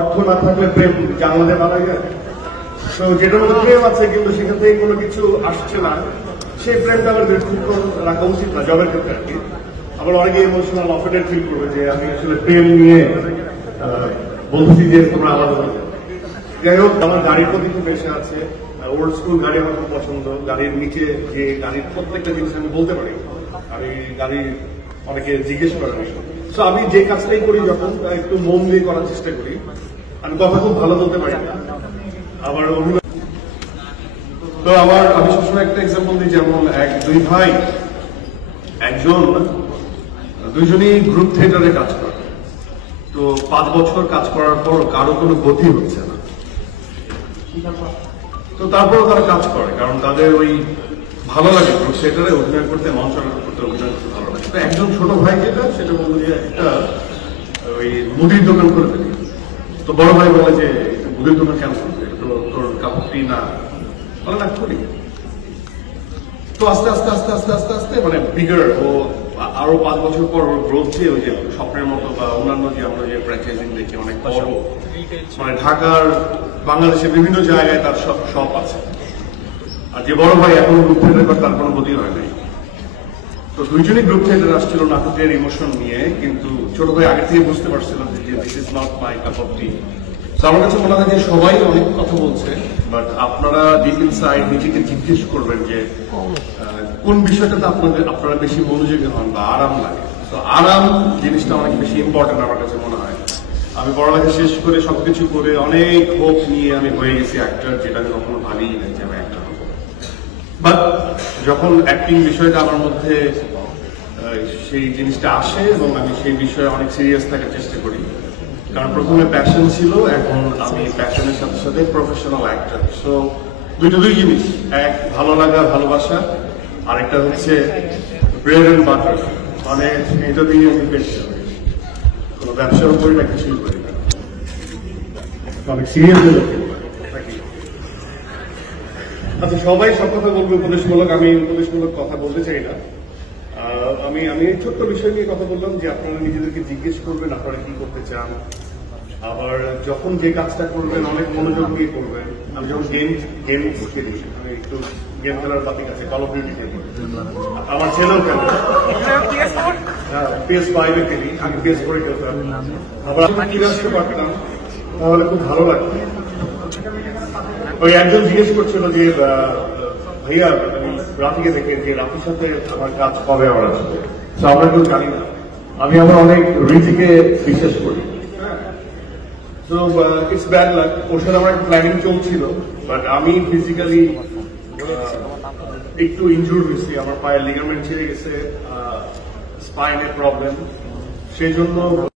অর্থ না থাকলে প্রেম জানলাতে মারা যায়। তো যেটার মধ্যে প্রেম আছে কিন্তু সেখান থেকে কোনো কিছু আসছে না, সেই প্রেমটা আবার দীর্ঘক্ষণ রাখা উচিত না জবের ক্ষেত্রে আর কি। আবার অনেকে ইমোশনাল অফেন্ডেড ফিল করবে যে আমি আসলে প্রেম নিয়ে বলছি যে তোমরা আলাদা হয়ে যাবে। যাই হোক, আমার গাড়ির প্রতি খুব পেশা আছে। ওল্ড স্কুল গাড়ি আমার খুব পছন্দ। গাড়ির নিচে যে গাড়ির প্রত্যেকটা জিনিস আমি বলতে পারি, আমি গাড়ির অনেকে জিজ্ঞেস করেন। তো আমি যে কাজটাই করি যখন একটু মন দিয়ে করার চেষ্টা করি। আমি কথা খুব ভালো বলতে পারি না, আবার তো আমি সবসময় একটা এক্সাম্পল দিই, যেমন দুই ভাই, দুইজনই গ্রুপ থিয়েটারে কাজ করে। তো 5 বছর কাজ করার পর কারো কোনো গতি হচ্ছে না। তো তারপরও তারা কাজ করে, কারণ তাদের ওই ভালো লাগে গ্রুপ থিয়েটারে অভিনয় করতে, মঞ্চ করতে, অভিনয় করতে ভালো লাগে। তো একজন ছোট ভাই সেটা বললো যে একটা ওই মুদির দোকান করে ফেলি। তো বড় ভাই বলে যে মুদির দোকান কেন করবে, তো তোর কাপড়টি না বলে না করি। তো আস্তে আস্তে আস্তে আস্তে আস্তে আস্তে মানে বিগার, ও আরো 5 বছর পর ওর গ্রোথ যে ওই যে স্বপ্নের মতো বা অন্যান্য যে আমরা যে ফ্র্যাঞ্চাইজিং দেখি অনেক বড়, মানে ঢাকার বাংলাদেশের বিভিন্ন জায়গায় তার সব শপ আছে। আর যে বড় ভাই এখনো গ্রুপ থিয়েটার করে, তার কোনো গতি হয় নাই। তো দুইজনই গ্রুপ থিয়েটার আসছিল নাটকের ইমোশন নিয়ে, কিন্তু ছোট ভাই আগে থেকে বুঝতে পারছিল যে this is not my cup of tea. তো আমার কাছে মনে হয় যে সবাই অনেক কথা বলছে, বাট আপনারা ডিপ ইনসাইড নিজেকে জিজ্ঞেস করবেন যে কোন বিষয়টাতে আপনারা বেশি মনোযোগী হন বা আরাম লাগে। তো আরাম জিনিসটা অনেক বেশি ইম্পর্টেন্ট আমার কাছে মনে হয়। আমি পড়ালেখা শেষ করে সবকিছু করে অনেক হোপ নিয়ে আমি হয়ে গেছি অ্যাক্টর, যেটা আমি কখনো ভাবিই নাই যে আমি অ্যাক্টর হবো। বাট যখন অ্যাক্টিং বিষয়টা আমার মধ্যে সেই জিনিসটা আসে এবং আমি সেই বিষয়ে অনেক সিরিয়াস থাকার চেষ্টা করি, কারণ প্রথমে প্যাশন ছিল, এখন আমি প্যাশনের সাথে সাথে প্রফেশনাল অ্যাক্টর। সো দুই জিনিস, এক ভালো লাগা ভালোবাসা, আর একটা হচ্ছে ব্রেড এন্ড বাটার, মানে এটা দিয়ে আমি বেশ কোনো ব্যবসার উপরে না কিছুই করি না, অনেক সিরিয়াস হয়ে যাচ্ছে। আচ্ছা, সবাই সব কথা বলবে উপদেশমূলক, আমি উপদেশমূলক কথা বলতে চাই না। আমি ছোট্ট বিষয় নিয়ে কথা বললাম যে আপনারা নিজেদেরকে জিজ্ঞেস করবেন আপনারা কি করতে চান, আবার যখন যে কাজটা করবেন অনেক মনোযোগ দিয়ে করবেন। আমি যখন গেম খেলি, আমি একটু গেম খেলার টপিক আছে, কল অফ ডিউটি খেলি, আমার ছেলেও খেলে, PS5 খেলি, আমি PS4 খেলতাম। আবার আমি ফিরে আসতে পারতাম তাহলে খুব ভালো লাগতো। ওই একজন জিজ্ঞেস করছিল যে ভাইয়া রাফিকে দেখে যে রাফির সাথে আমার কাজ কবে আমার আসবে। আমরা কেউ জানি না। আমি আমার অনেক রীতিকে বিশ্বাস করি। তো ইটস ব্যাড লাক, ওর সাথে আমার প্ল্যানিং চলছিল, বাট আমি ফিজিক্যালি একটু ইনজুর্ড হয়েছি, আমার পায়ের লিগামেন্ট ছিঁড়ে গেছে, স্পাইনের প্রবলেম, সেই জন্য